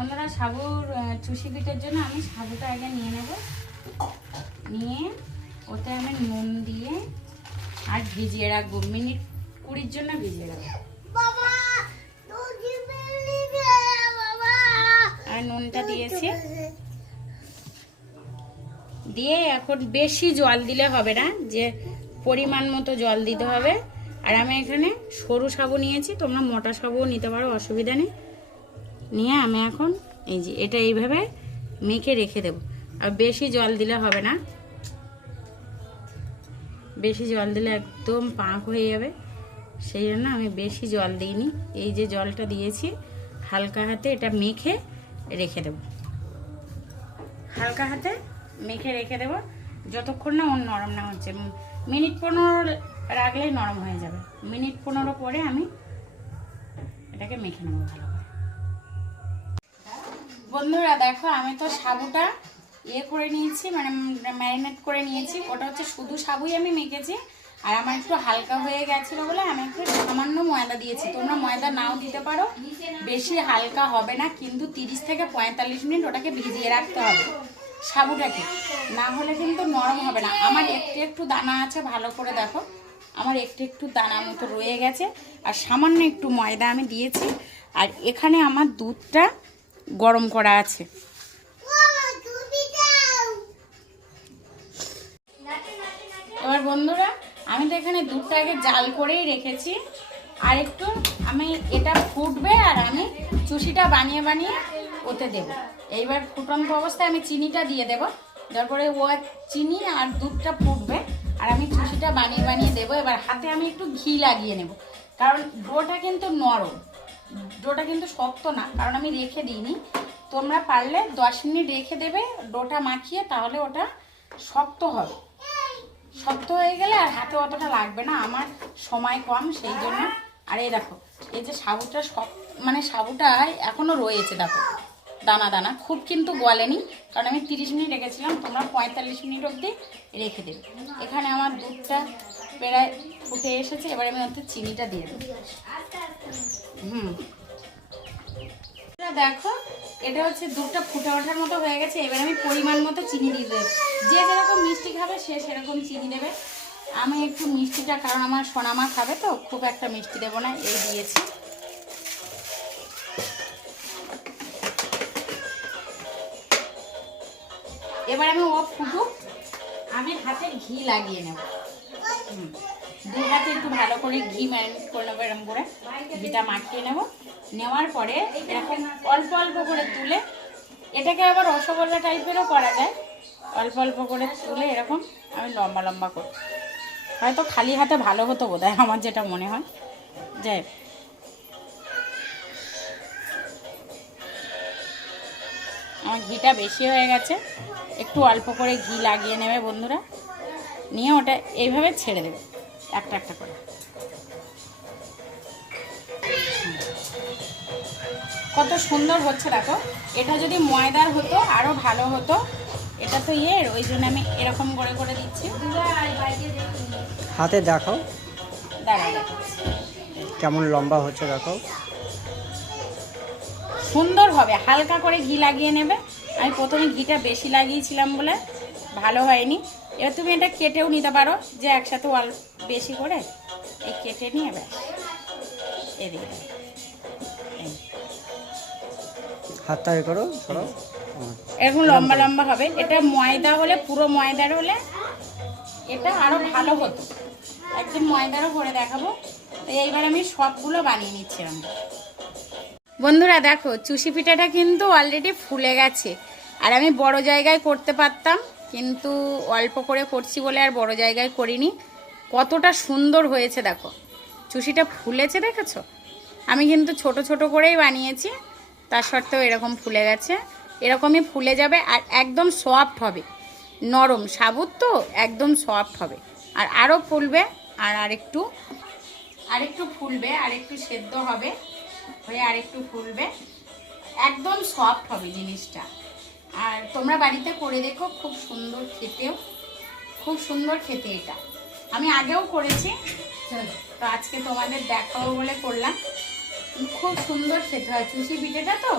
অন্যরা সাবুর চুষি পিঠের জন্য আমি সাবুটা আগে নিয়ে নেব। নিয়ে ওতে আমি নুন দিয়ে আর ভিজিয়ে রাখব। মিনিট কুড়ির জন্য ভিজিয়ে রাখব। আর নুনটা দিয়েছি। দিয়ে এখন বেশি জল দিলে হবে না যে পরিমাণ মতো জল দিতে হবে। আর আমি এখানে সরু সাবু নিয়েছি তোমরা মোটা সাবুও নিতে পারো অসুবিধা নেই। নিয়ে আমি এখন এই যে এটা এইভাবে মেখে রেখে দেব। আর বেশি জল দিলে হবে না। বেশি জল দিলে একদম পাঁক হয়ে যাবে। সেই জন্য আমি বেশি জল দিইনি। এই যে জলটা দিয়েছি, হালকা হাতে এটা মেখে রেখে দেব। হালকা হাতে মেখে রেখে দেব। যতক্ষণ না ওর নরম না হচ্ছে। মিনিট পনেরো রাখলেই নরম হয়ে যাবে। মিনিট পনেরো পরে আমি এটাকে মেখে নেব ভালো বন্ধুরা, দেখো, আমি তো সাবুটা ইয়ে করে নিয়েছি মানে ম্যারিনেট করে নিয়েছি। ওটা হচ্ছে শুধু সাবুই আমি মেখেছি, আর আমার একটু হালকা হয়ে গেছিল বলে আমি একটু সামান্য ময়দা দিয়েছি। তোমরা ময়দা নাও দিতে পারো, বেশি হালকা হবে না, কিন্তু তিরিশ থেকে পঁয়তাল্লিশ মিনিট ওটাকে ভিজিয়ে রাখতে হবে সাবুটাকে। না হলে কিন্তু নরম হবে না। আমার একটু একটু দানা আছে, ভালো করে দেখো। আমার একটু একটু দানা মতো রয়ে গেছে, আর সামান্য একটু ময়দা আমি দিয়েছি। আর এখানে আমার দুধটা গরম করা আছে। এবার বন্ধুরা, আমি তো এখানে দুধটাকে জাল করেই রেখেছি। আর একটু আমি এটা ফুটবে আর আমি চুষিটা বানিয়ে বানিয়ে ওতে দেব। এইবার ফুটন্ত অবস্থায় আমি চিনিটা দিয়ে দেবো। তারপরে ও চিনি আর দুধটা ফুটবে আর আমি চুষিটা বানিয়ে বানিয়ে দেবো। এবার হাতে আমি একটু ঘি লাগিয়ে নেব। কারণ ডোটা কিন্তু নরম। ডোটা কিন্তু শক্ত না, কারণ আমি রেখে দিইনি। তোমরা পারলে দশ মিনিট রেখে দেবে, ডোটা মাখিয়ে তাহলে ওটা শক্ত হবে। শক্ত হয়ে গেলে আর হাতে অতটা লাগবে না, আমার সময় কম, সেই জন্য। আর এই দেখো, এই যে সাবুটা সব মানে সাবুটা এখনও রয়েছে, দেখো। দানা দানা, খুব কিন্তু গলেনি, কারণ আমি তিরিশ মিনিট রেখেছিলাম, তোমরা পঁয়তাল্লিশ মিনিট অবধি রেখে দেবে। এখানে আমার দুধটা প্রায় ফুটে এসেছে, এবার আমি ওতে চিনিটা দিয়ে দেবো। হুম। দেখো, এটা হচ্ছে দুধটা ফুটে ওঠার মতো হয়ে গেছে। এবার আমি পরিমাণ মতো চিনি দিয়ে দেবো। যে যেরকম মিষ্টি খাবে, সে সেরকম চিনি দেবে আমি একটু মিষ্টিটা, কারণ আমার সোনামা খাবে তো, খুব একটা মিষ্টি দেবো না, এই দিয়েছি। এবার আমি ও ফুটুক, আমি হাতে ঘি লাগিয়ে নেব। হুম। দু হাতে একটু ভালো করে ঘি ম্যারিনেট করে নেব এরকম করে। ঘিটা মাখিয়ে নেব। নেওয়ার পরে এরকম অল্প অল্প করে তুলে, এটাকে আবার রসগোল্লা টাইপেরও করা যায়। অল্প অল্প করে তুলে এরকম আমি লম্বা লম্বা করি হয়তো খালি হাতে ভালো হতো বোধ আমার যেটা মনে হয়। যাই। আমার ঘিটা বেশি হয়ে গেছে। একটু অল্প করে ঘি লাগিয়ে নেবে বন্ধুরা। নিয়ে ওটা এইভাবে ছেড়ে দেবে। একটা একটা করে। কত সুন্দর হচ্ছে দেখো। এটা যদি ময়দার হতো আরও ভালো হতো এটা তো ইয়ের ওই জন্য আমি এরকম করে করে দিচ্ছি। হাতে দেখো। কেমন লম্বা হচ্ছে দেখো। সুন্দর হবে হালকা করে ঘি লাগিয়ে নেবে। আমি প্রথমে ঘিটা বেশি লাগিয়েছিলাম বলে ভালো হয়নি। এবার তুমি এটা কেটেও নিতে পারো যে একসাথে অল্প বেশি করে এই কেটে নিয়ে ব্যাস। এদিকে। হাতটা এ করো সরো এরকম লম্বা লম্বা হবে। এটা ময়দা হলে পুরো ময়দার হলে এটা আরও ভালো হতো। একদিন ময়দারও করে দেখাবো। তো এইবার আমি সবগুলো বানিয়ে নিচ্ছি আমি বন্ধুরা দেখো চুষি পিঠাটা কিন্তু অলরেডি ফুলে গেছে। আর আমি বড় জায়গায় করতে পারতাম। কিন্তু অল্প করে করছি বলে আর বড় জায়গায় করিনি। কতটা সুন্দর হয়েছে দেখো। চুষিটা ফুলেছে দেখেছ? আমি কিন্তু ছোট ছোট করেই বানিয়েছি, তার সত্ত্বেও এরকম ফুলে গেছে। এরকমই ফুলে যাবে আর একদম সফট হবে। নরম, সাবুত তো একদম সফট হবে। আর আরও ফুলবে আর আরেকটু আরেকটু ফুলবে, আরেকটু সেদ্ধ হবে, হয়ে আরেকটু ফুলবে। একদম সফট হবে জিনিসটা। আর তোমরা বাড়িতে করে দেখো খুব সুন্দর খেতেও খুব সুন্দর খেতে এটা। আমি আগেও করেছি তো আজকে তোমাদের দেখাবো বলে করলাম। খুব সুন্দর খেতে হয় চুষি পিঠেটা তো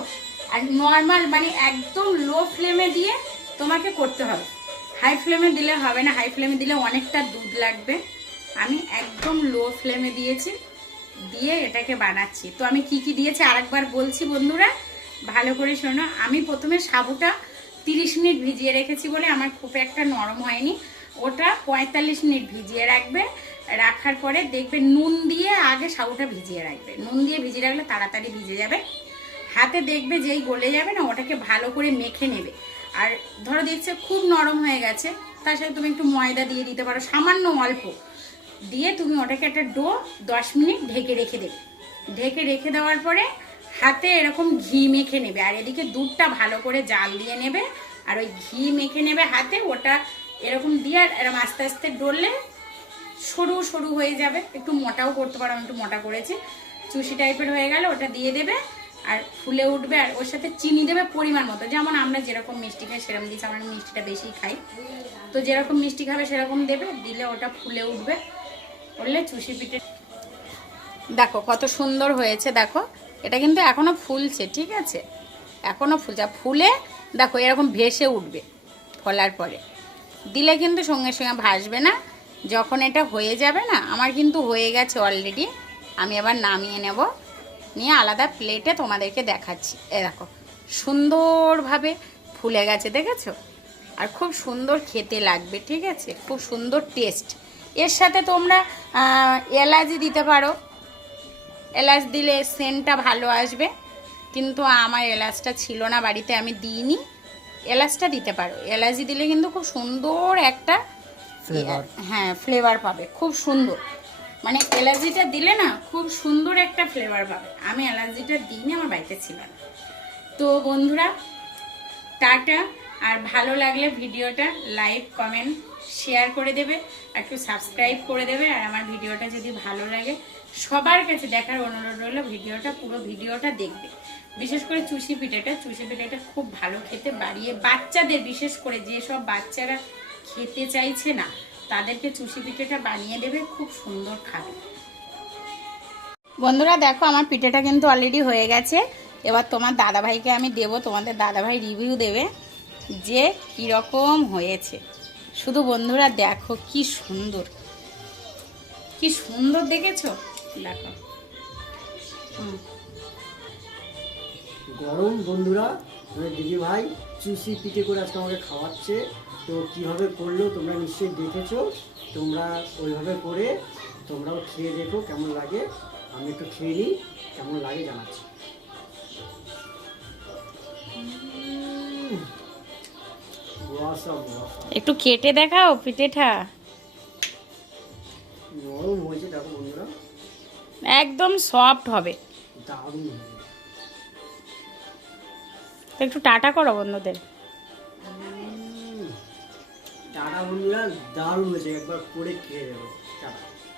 আর নর্মাল মানে একদম লো ফ্লেমে দিয়ে তোমাকে করতে হবে। হাই ফ্লেমে দিলে হবে না হাই ফ্লেমে দিলে অনেকটা দুধ লাগবে। আমি একদম লো ফ্লেমে দিয়েছি দিয়ে এটাকে বানাচ্ছি। তো আমি কি কি দিয়েছি আরেকবার বলছি বন্ধুরা। ভালো করে শোনো। আমি প্রথমে সাবুটা তিরিশ মিনিট ভিজিয়ে রেখেছি বলে আমার খুব একটা নরম হয়নি। ওটা পঁয়তাল্লিশ মিনিট ভিজিয়ে রাখবে। রাখার পরে দেখবে নুন দিয়ে আগে সাবুটা ভিজিয়ে রাখবে। নুন দিয়ে ভিজিয়ে রাখলে তাড়াতাড়ি ভিজে যাবে। হাতে দেখবে যেই গলে যাবে না, ওটাকে ভালো করে মেখে নেবে। আর ধরো দেখছে খুব নরম হয়ে গেছে, তার সাথে তুমি একটু ময়দা দিয়ে দিতে পারো, সামান্য অল্প। দিয়ে তুমি ওটাকে একটা ডো দশ মিনিট ঢেকে রেখে দেবে। ঢেকে রেখে দেওয়ার পরে হাতে এরকম ঘি মেখে নেবে। আর এদিকে দুধটা ভালো করে জাল দিয়ে নেবে। আর ওই ঘি মেখে নেবে হাতে, ওটা এরকম দিয়ে আর এরকম আস্তে আস্তে ডললে সরু সরু হয়ে যাবে। একটু মোটাও করতে পারো একটু মোটা করেছি। চুষি টাইপের হয়ে গেলে, ওটা দিয়ে দেবে। আর ফুলে উঠবে, আর ওর সাথে চিনি দেবে পরিমাণ মতো। যেমন আমরা যেরকম মিষ্টি খাই, সেরকম দিচ্ছি আমরা মিষ্টিটা বেশি খাই। তো যেরকম মিষ্টি খাবে, সেরকম দেবে। দিলে ওটা ফুলে উঠবে। উঠলে চুষি পিঠে দেখো কত সুন্দর হয়েছে, দেখো। এটা কিন্তু এখনও ফুলছে, ঠিক আছে? এখনও ফুলছে। ফুলে, দেখো, এরকম ভেসে উঠবে ফলার পরে। দিলে কিন্তু সঙ্গে সঙ্গে ভাসবে না। যখন এটা হয়ে যাবে না, আমার কিন্তু হয়ে গেছে অলরেডি আমি আবার নামিয়ে নেব। নিয়ে আলাদা প্লেটে তোমাদেরকে দেখাচ্ছি। এ দেখো, সুন্দরভাবে ফুলে গেছে, দেখেছ? আর খুব সুন্দর খেতে লাগবে, ঠিক আছে? খুব সুন্দর টেস্ট এর সাথে তোমরা এলাচি দিতে পারো। এলাচ দিলে সেন্টটা ভালো আসবে। কিন্তু আমার এলাচটা ছিল না বাড়িতে আমি দিইনি। এলাচটা দিতে পারো। এলাচি দিলে কিন্তু খুব সুন্দর একটা. হ্যাঁ ফ্লেভার পাবে। খুব সুন্দর। মানে এলাচিটা দিলে না খুব সুন্দর একটা ফ্লেভার পাবে। আমি এলাচিটা দিইনি আমার বাড়িতে ছিল না। তো বন্ধুরা টাটা। আর ভালো লাগলে ভিডিওটা লাইক, কমেন্ট, শেয়ার করে দেবে, একটু সাবস্ক্রাইব করে দেবে, আর আমার ভিডিওটা যদি ভালো লাগে, সবার কাছে দেখার অনুরোধ রইল, ভিডিওটা, পুরো ভিডিওটা দেখবে। বিশেষ করে চুষি পিঠাটা চুষি পিঠাটা খুব ভালো খেতে বাড়িয়ে বাচ্চাদের, বিশেষ করে যেসব বাচ্চারা খেতে চাইছে না, তাদেরকে চুষি পিঠাটা বানিয়ে দেবে, খুব সুন্দর খাবে। বন্ধুরা, দেখো আমার পিঠেটা কিন্তু অলরেডি হয়ে গেছে। এবার তোমার দাদাভাইকে আমি দেবো, তোমাদের দাদাভাই রিভিউ দেবে। যে কীরকম হয়েছে। শুধু বন্ধুরা দেখো কি সুন্দর। কি সুন্দর দেখেছ? দেখো। গরম বন্ধুরা মানে দিদি ভাই চুষি পিঠে করে আজকে আমাকে খাওয়াচ্ছে। তো কীভাবে করল তোমরা নিশ্চয়ই দেখেছ? তোমরা ওইভাবে করে তোমরাও খেয়ে দেখো কেমন লাগে। আমি একটু খেয়ে নিই, কেমন লাগে জানাচ্ছি। একটু কেটে দেখাও পিঠেটা। একদম সফট হবে। একটু টাটা করো বন্ধুদের। টাটা বন্ধুরা দারুণ হয়েছে একবার করে খেয়ে টাটা।